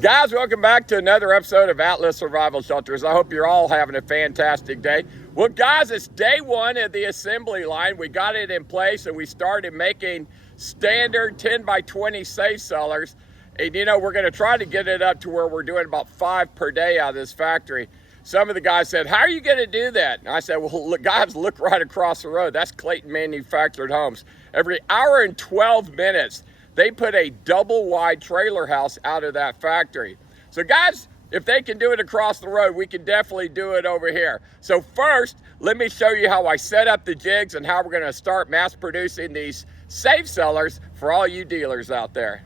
Guys, welcome back to another episode of Atlas Survival Shelters. I hope you're all having a fantastic day. Well, guys, it's day one of the assembly line. We got it in place and we started making standard 10 by 20 safe cellars. And you know, we're going to try to get it up to where we're doing about 5 per day out of this factory. Some of the guys said, how are you going to do that? And I said, well, look, guys, look right across the road. That's Clayton Manufactured Homes. Every hour and 12 minutes, they put a double wide trailer house out of that factory. So guys, if they can do it across the road, we can definitely do it over here. So first, let me show you how I set up the jigs and how we're gonna start mass producing these safe cellars for all you dealers out there.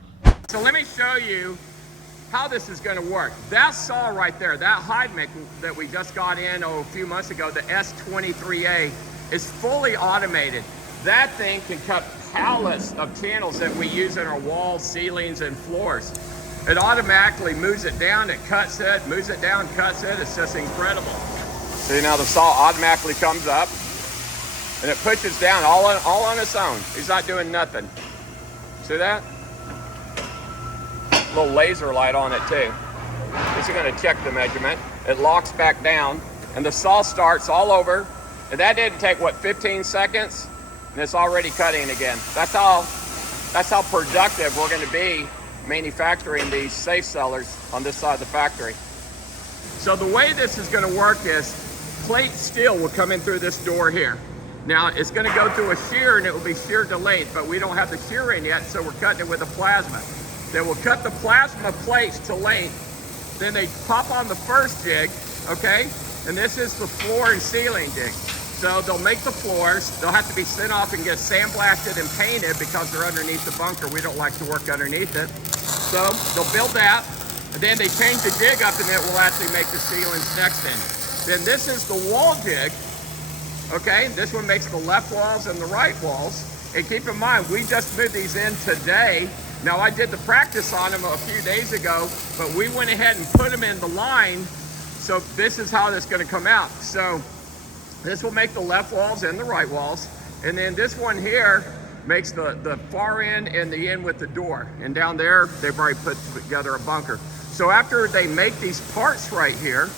So let me show you how this is gonna work. That saw right there, that Hydemic that we just got in a few months ago, the S23A, is fully automated. That thing can cut pallets of channels that we use in our walls, ceilings, and floors. It automatically moves it down, it cuts it, moves it down, cuts it. It's just incredible. See, now the saw automatically comes up and it pushes down all on its own. He's not doing nothing. See that? Little laser light on it too. This is going to check the measurement. It locks back down and the saw starts all over. And that didn't take, what, 15 seconds? And it's already cutting again. That's how productive we're going to be manufacturing these safe cellars on this side of the factory. So the way this is going to work is plate steel will come in through this door here. Now it's going to go through a shear and it will be sheared to length, but we don't have the shear in yet, so we're cutting it with a plasma. Then we'll cut the plasma plates to length. Then they pop on the first jig, okay? And this is the floor and ceiling jig. So they'll make the floors, they'll have to be sent off and get sandblasted and painted because they're underneath the bunker. We don't like to work underneath it. So they'll build that, and then they change the jig up and it will actually make the ceilings next in. Then this is the wall jig, okay? This one makes the left walls and the right walls. And keep in mind, we just moved these in today. Now I did the practice on them a few days ago, but we went ahead and put them in the line. So this is how it's gonna come out. So this will make the left walls and the right walls. And then this one here makes the far end and the end with the door. And down there, they've already put together a bunker. So after they make these parts right here,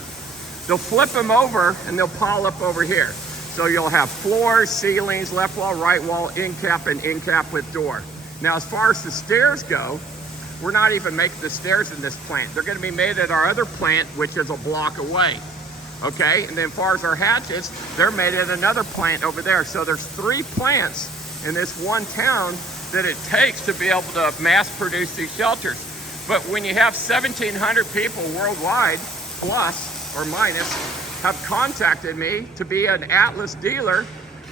they'll flip them over and they'll pile up over here. So you'll have floors, ceilings, left wall, right wall, end cap, and end cap with door. Now, as far as the stairs go, we're not even making the stairs in this plant. They're gonna be made at our other plant, which is a block away. Okay, and then as far as our hatches, they're made at another plant over there. So there's 3 plants in this one town that it takes to be able to mass produce these shelters. But when you have 1,700 people worldwide, plus or minus, have contacted me to be an Atlas dealer,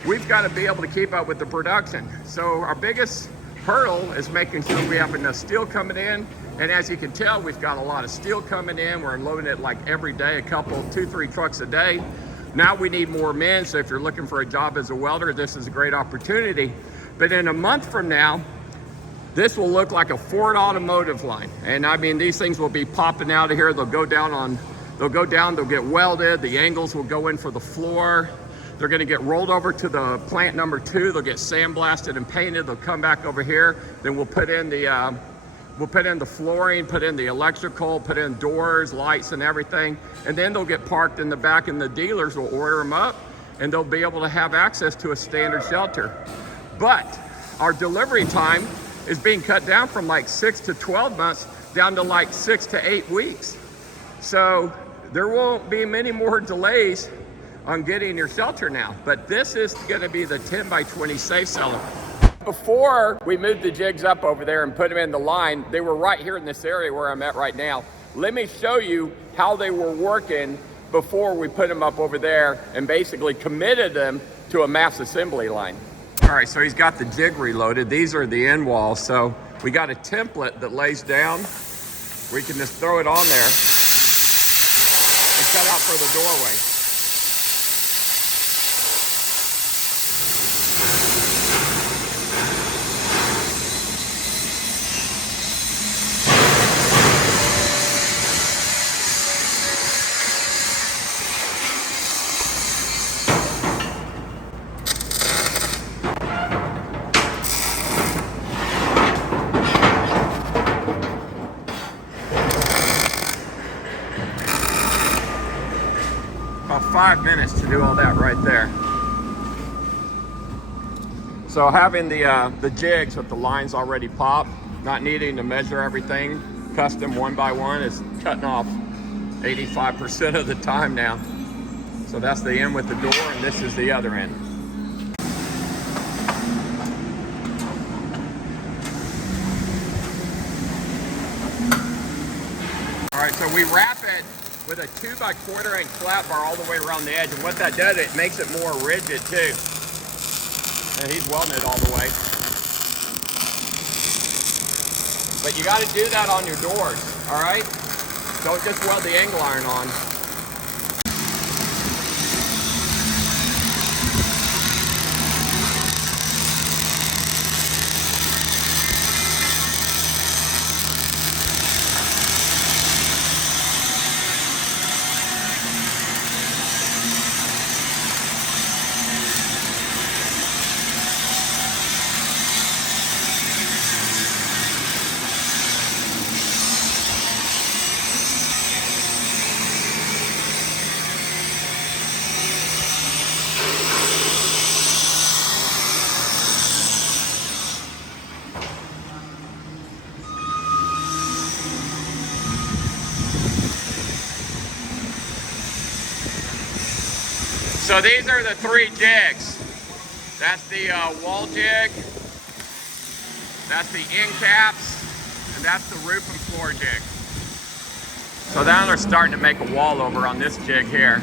we've got to be able to keep up with the production. So our biggest hurdle is making sure we have enough steel coming in. And as you can tell, we've got a lot of steel coming in. We're unloading it like every day, 2-3 trucks a day. Now we need more men, so if you're looking for a job as a welder, this is a great opportunity. But in a month from now, this will look like a Ford automotive line. And I mean, these things will be popping out of here. They'll go down, they'll get welded. The angles will go in for the floor. They're gonna get rolled over to the plant number 2. They'll get sandblasted and painted. They'll come back over here. Then we'll put in the flooring, put in the electrical, put in doors, lights, and everything. And then they'll get parked in the back and the dealers will order them up and they'll be able to have access to a standard shelter. But our delivery time is being cut down from like 6 to 12 months down to like 6 to 8 weeks. So there won't be many more delays on getting your shelter now. But this is gonna be the 10 by 20 safe cellar. Before we moved the jigs up over there and put them in the line, they were right here in this area where I'm at right now. Let me show you how they were working before we put them up over there and basically committed them to a mass assembly line. All right, so he's got the jig reloaded. These are the end walls. So we got a template that lays down. We can just throw it on there and cut out for the doorway. 5 minutes to do all that right there. So having the jigs with the lines already popped, not needing to measure everything custom one by one, is cutting off 85% of the time now. So that's the end with the door, and this is the other end. All right, so we wrap it with a 2 by 1/4 inch flat bar all the way around the edge, and what that does, it makes it more rigid too. And he's welding it all the way. But you got to do that on your doors, all right? Don't just weld the angle iron on. So these are the 3 jigs. That's the wall jig, that's the end caps, and that's the roof and floor jig. So now they're starting to make a wall over on this jig here.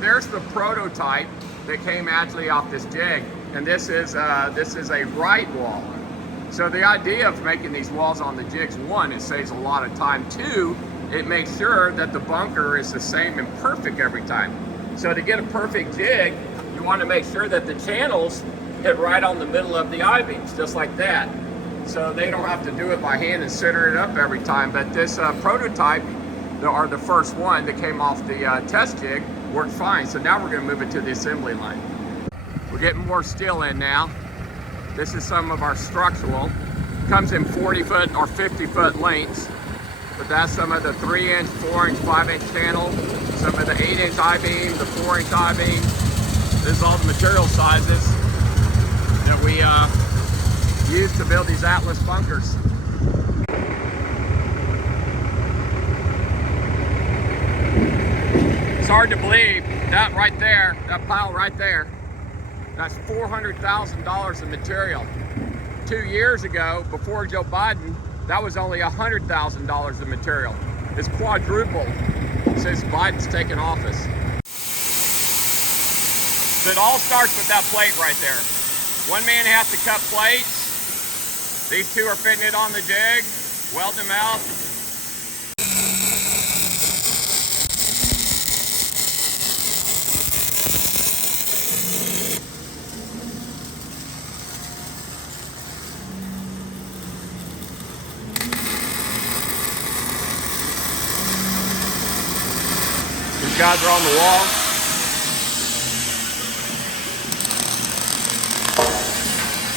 There's the prototype that came actually off this jig, and this is a right wall. So the idea of making these walls on the jigs, 1, it saves a lot of time. 2, it makes sure that the bunker is the same and perfect every time. So to get a perfect jig, you want to make sure that the channels hit right on the middle of the I-beams, just like that. So they don't have to do it by hand and center it up every time. But this prototype, or the first one that came off the test jig, worked fine. So now we're going to move it to the assembly line. We're getting more steel in now. This is some of our structural. Comes in 40-foot or 50-foot lengths. But that's some of the 3-inch, 4-inch, 5-inch channel. Some of the 8-inch I-beam, the 4-inch I-beam. This is all the material sizes that we use to build these Atlas bunkers. It's hard to believe that right there, that pile right there, that's $400,000 of material. 2 years ago, before Joe Biden, that was only $100,000 of material. It's quadrupled since Biden's taken office. So it all starts with that plate right there. One man has to cut plates. These 2 are fitting it on the jig, welding them out. These guys are on the wall.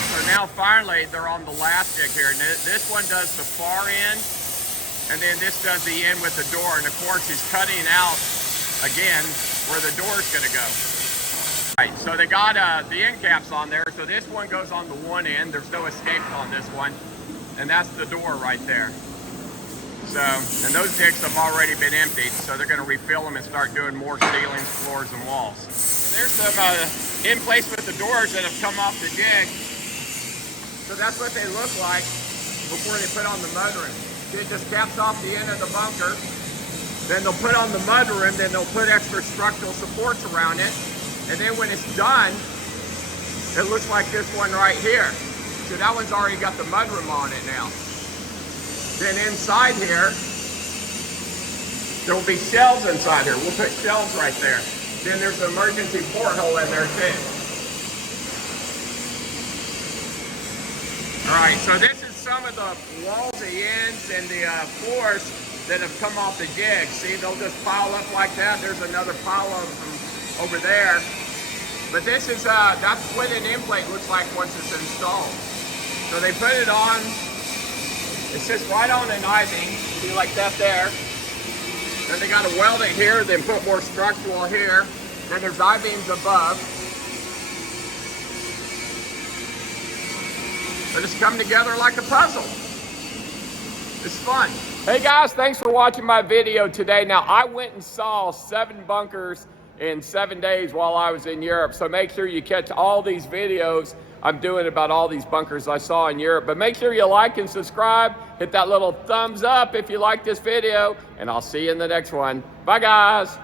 So now finally they're on the last jig here. And this one does the far end, and then this does the end with the door. And of course he's cutting out again where the door's gonna go. Right, so they got the end caps on there. So this one goes on the one end. There's no escape on this one. And that's the door right there. So, and those jigs have already been emptied, so they're going to refill them and start doing more ceilings, floors, and walls. There's some in place with the doors that have come off the jig. So that's what they look like before they put on the mudroom. It just caps off the end of the bunker. Then they'll put on the mudroom, then they'll put extra structural supports around it. And then when it's done, it looks like this one right here. So that one's already got the mudroom on it now. Then inside here, there will be shelves inside here. We'll put shelves right there. Then there's an emergency porthole in there too. All right, so this is some of the walls, the ends, and the floors that have come off the jig. See, they'll just pile up like that. There's another pile of them over there. But this is, that's what an end plate looks like once it's installed. So they put it on, it sits right on an I-beam, see like that there. Then they got to weld it here, then put more structural here. Then there's I-beams above. They just come together like a puzzle. It's fun. Hey guys, thanks for watching my video today. Now, I went and saw 7 bunkers in 7 days while I was in Europe. So make sure you catch all these videos I'm doing about all these bunkers I saw in Europe. But make sure you like and subscribe. Hit that little thumbs up if you like this video. And I'll see you in the next one. Bye guys.